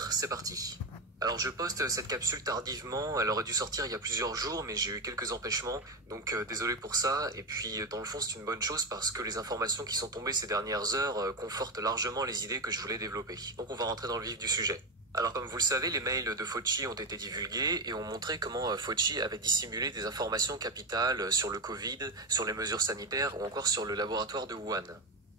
C'est parti. Alors je poste cette capsule tardivement, elle aurait dû sortir il y a plusieurs jours mais j'ai eu quelques empêchements, donc désolé pour ça, et puis dans le fond c'est une bonne chose parce que les informations qui sont tombées ces dernières heures confortent largement les idées que je voulais développer. Donc on va rentrer dans le vif du sujet. Alors comme vous le savez, les mails de Fauci ont été divulgués et ont montré comment Fauci avait dissimulé des informations capitales sur le Covid, sur les mesures sanitaires ou encore sur le laboratoire de Wuhan.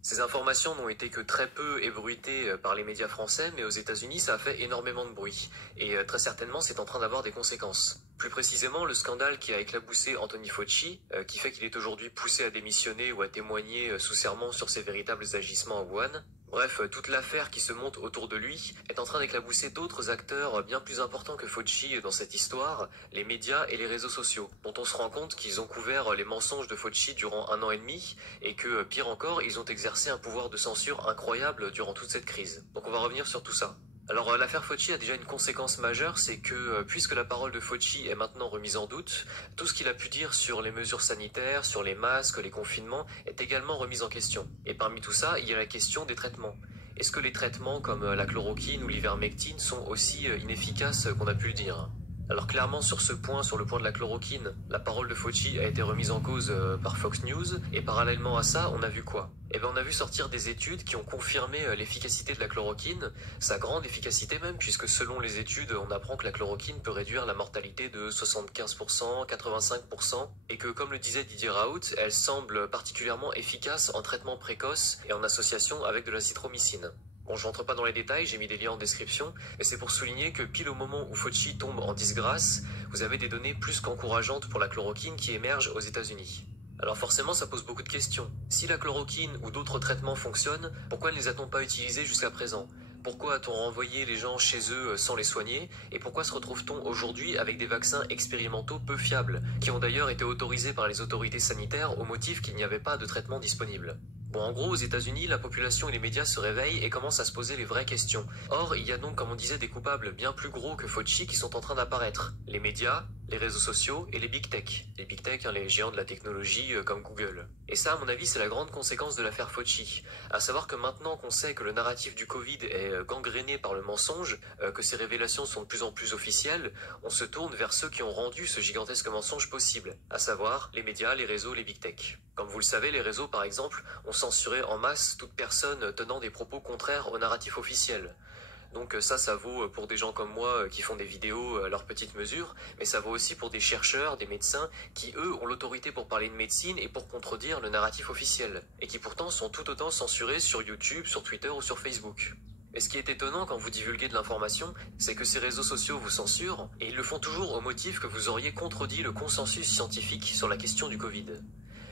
Ces informations n'ont été que très peu ébruitées par les médias français, mais aux États-Unis ça a fait énormément de bruit. Et très certainement c'est en train d'avoir des conséquences. Plus précisément, le scandale qui a éclaboussé Anthony Fauci, qui fait qu'il est aujourd'hui poussé à démissionner ou à témoigner sous serment sur ses véritables agissements à Wuhan. Bref, toute l'affaire qui se monte autour de lui est en train d'éclabousser d'autres acteurs bien plus importants que Fauci dans cette histoire, les médias et les réseaux sociaux, dont on se rend compte qu'ils ont couvert les mensonges de Fauci durant 1 an et demi, et que, pire encore, ils ont exercé un pouvoir de censure incroyable durant toute cette crise. Donc on va revenir sur tout ça. Alors l'affaire Fauci a déjà une conséquence majeure, c'est que puisque la parole de Fauci est maintenant remise en doute, tout ce qu'il a pu dire sur les mesures sanitaires, sur les masques, les confinements, est également remis en question. Et parmi tout ça, il y a la question des traitements. Est-ce que les traitements comme la chloroquine ou l'ivermectine sont aussi inefficaces qu'on a pu le dire ? Alors clairement sur ce point, sur le point de la chloroquine, la parole de Fauci a été remise en cause par Fox News, et parallèlement à ça, on a vu quoi ? Eh bien on a vu sortir des études qui ont confirmé l'efficacité de la chloroquine, sa grande efficacité même, puisque selon les études, on apprend que la chloroquine peut réduire la mortalité de 75%, 85%, et que comme le disait Didier Raoult, elle semble particulièrement efficace en traitement précoce et en association avec de l'azithromycine. Bon, je rentre pas dans les détails, j'ai mis des liens en description, et c'est pour souligner que pile au moment où Fauci tombe en disgrâce, vous avez des données plus qu'encourageantes pour la chloroquine qui émergent aux États-Unis. Alors forcément, ça pose beaucoup de questions. Si la chloroquine ou d'autres traitements fonctionnent, pourquoi ne les a-t-on pas utilisés jusqu'à présent ? Pourquoi a-t-on renvoyé les gens chez eux sans les soigner ? Et pourquoi se retrouve-t-on aujourd'hui avec des vaccins expérimentaux peu fiables, qui ont d'ailleurs été autorisés par les autorités sanitaires au motif qu'il n'y avait pas de traitement disponible ? Bon, en gros, aux États-Unis, la population et les médias se réveillent et commencent à se poser les vraies questions. Or, il y a donc, comme on disait, des coupables bien plus gros que Fauci qui sont en train d'apparaître. Les médias, les réseaux sociaux et les big tech. Les big tech, les géants de la technologie comme Google. Et ça, à mon avis, c'est la grande conséquence de l'affaire Fauci. À savoir que maintenant qu'on sait que le narratif du Covid est gangréné par le mensonge, que ces révélations sont de plus en plus officielles, on se tourne vers ceux qui ont rendu ce gigantesque mensonge possible. À savoir, les médias, les réseaux, les big tech. Comme vous le savez, les réseaux, par exemple, ont censuré en masse toute personne tenant des propos contraires au narratif officiel. Donc ça vaut pour des gens comme moi qui font des vidéos à leur petite mesure, mais ça vaut aussi pour des chercheurs, des médecins, qui eux ont l'autorité pour parler de médecine et pour contredire le narratif officiel, et qui pourtant sont tout autant censurés sur YouTube, sur Twitter ou sur Facebook. Et ce qui est étonnant quand vous divulguez de l'information, c'est que ces réseaux sociaux vous censurent, et ils le font toujours au motif que vous auriez contredit le consensus scientifique sur la question du Covid.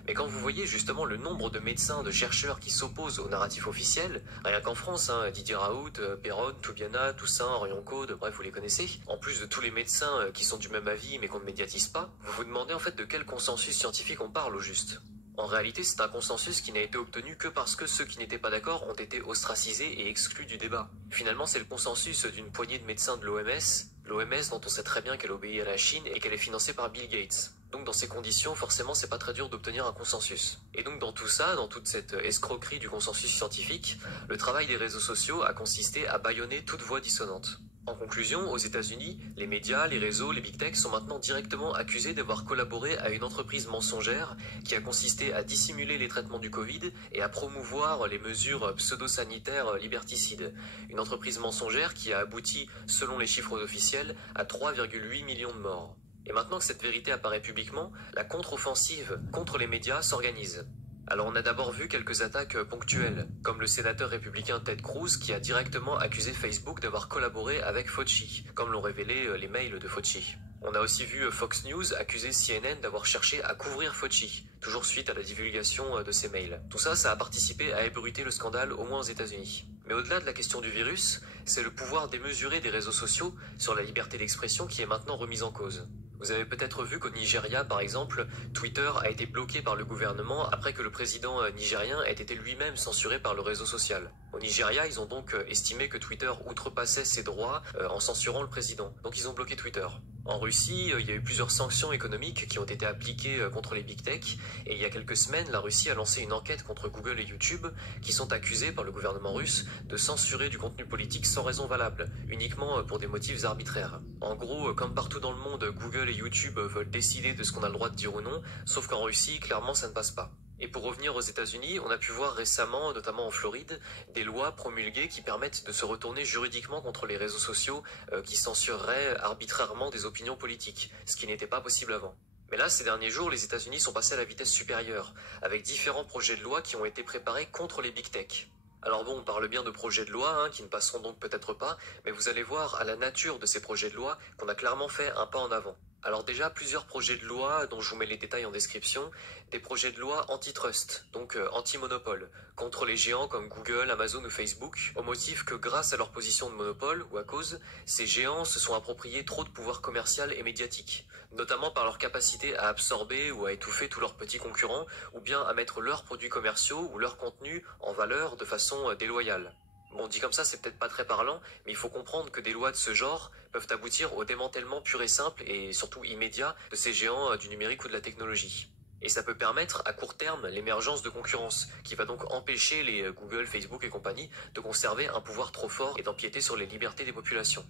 Mais quand vous voyez justement le nombre de médecins, de chercheurs qui s'opposent au narratif officiel, rien qu'en France, Didier Raoult, Perron, Toubiana, Toussaint, Orion Caude, bref, vous les connaissez, en plus de tous les médecins qui sont du même avis mais qu'on ne médiatise pas, vous vous demandez en fait de quel consensus scientifique on parle au juste. En réalité, c'est un consensus qui n'a été obtenu que parce que ceux qui n'étaient pas d'accord ont été ostracisés et exclus du débat. Finalement, c'est le consensus d'une poignée de médecins de l'OMS dont on sait très bien qu'elle obéit à la Chine et qu'elle est financée par Bill Gates. Donc dans ces conditions, forcément, c'est pas très dur d'obtenir un consensus. Et donc dans tout ça, dans toute cette escroquerie du consensus scientifique, le travail des réseaux sociaux a consisté à bâillonner toute voix dissonante. En conclusion, aux États-Unis, les médias, les réseaux, les big tech sont maintenant directement accusés d'avoir collaboré à une entreprise mensongère qui a consisté à dissimuler les traitements du Covid et à promouvoir les mesures pseudo-sanitaires liberticides. Une entreprise mensongère qui a abouti, selon les chiffres officiels, à 3,8 millions de morts. Et maintenant que cette vérité apparaît publiquement, la contre-offensive contre les médias s'organise. Alors on a d'abord vu quelques attaques ponctuelles, comme le sénateur républicain Ted Cruz qui a directement accusé Facebook d'avoir collaboré avec Fauci, comme l'ont révélé les mails de Fauci. On a aussi vu Fox News accuser CNN d'avoir cherché à couvrir Fauci, toujours suite à la divulgation de ces mails. Tout ça, ça a participé à ébruiter le scandale, au moins aux États-Unis. Mais au-delà de la question du virus, c'est le pouvoir démesuré des réseaux sociaux sur la liberté d'expression qui est maintenant remise en cause. Vous avez peut-être vu qu'au Nigeria, par exemple, Twitter a été bloqué par le gouvernement après que le président nigérien ait été lui-même censuré par le réseau social. Au Nigeria, ils ont donc estimé que Twitter outrepassait ses droits en censurant le président. Donc ils ont bloqué Twitter. En Russie, il y a eu plusieurs sanctions économiques qui ont été appliquées contre les big tech, et il y a quelques semaines, la Russie a lancé une enquête contre Google et YouTube, qui sont accusés par le gouvernement russe de censurer du contenu politique sans raison valable, uniquement pour des motifs arbitraires. En gros, comme partout dans le monde, Google et YouTube veulent décider de ce qu'on a le droit de dire ou non, sauf qu'en Russie, clairement, ça ne passe pas. Et pour revenir aux États-Unis, on a pu voir récemment, notamment en Floride, des lois promulguées qui permettent de se retourner juridiquement contre les réseaux sociaux qui censureraient arbitrairement des opinions politiques, ce qui n'était pas possible avant. Mais là, ces derniers jours, les États-Unis sont passés à la vitesse supérieure, avec différents projets de loi qui ont été préparés contre les big tech. Alors bon, on parle bien de projets de loi, qui ne passeront donc peut-être pas, mais vous allez voir à la nature de ces projets de loi qu'on a clairement fait un pas en avant. Alors déjà, plusieurs projets de loi, dont je vous mets les détails en description, des projets de loi antitrust, donc anti-monopole, contre les géants comme Google, Amazon ou Facebook, au motif que grâce à leur position de monopole, ou à cause, ces géants se sont appropriés trop de pouvoir commercial et médiatique, notamment par leur capacité à absorber ou à étouffer tous leurs petits concurrents, ou bien à mettre leurs produits commerciaux ou leurs contenus en valeur de façon déloyale. Bon, dit comme ça, c'est peut-être pas très parlant, mais il faut comprendre que des lois de ce genre peuvent aboutir au démantèlement pur et simple et surtout immédiat de ces géants du numérique ou de la technologie. Et ça peut permettre à court terme l'émergence de concurrence, qui va donc empêcher les Google, Facebook et compagnie de conserver un pouvoir trop fort et d'empiéter sur les libertés des populations.